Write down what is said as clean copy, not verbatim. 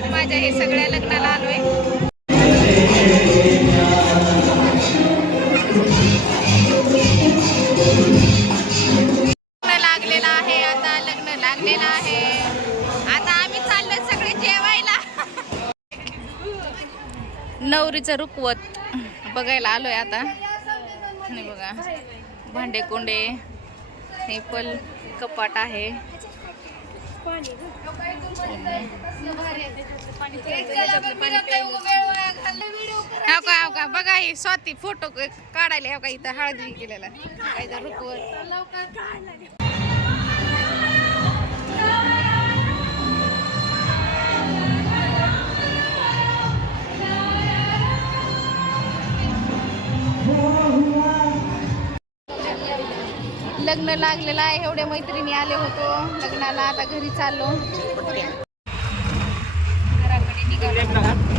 आहेत माझ्या, हे सगळ्या लग्नाला आलोय. लागलेला आहे, आता लग्न लागलेलं आहे. आता आम्ही चाललो सगळे जेवायला. नवरीचं रुकवत बघायला आलोय आता. हे बघा, भांडे कोंडे, हे पल कपाट आहे. हो का बघा, ही स्वाती फोटो काढायला हो का इथं हळदी केलेला रुकवत. लग्न लागलेलं आहे, एवढ्या मैत्रिणी आले होतो लग्नाला. आता घरी चाललो, घराकडे निघालो.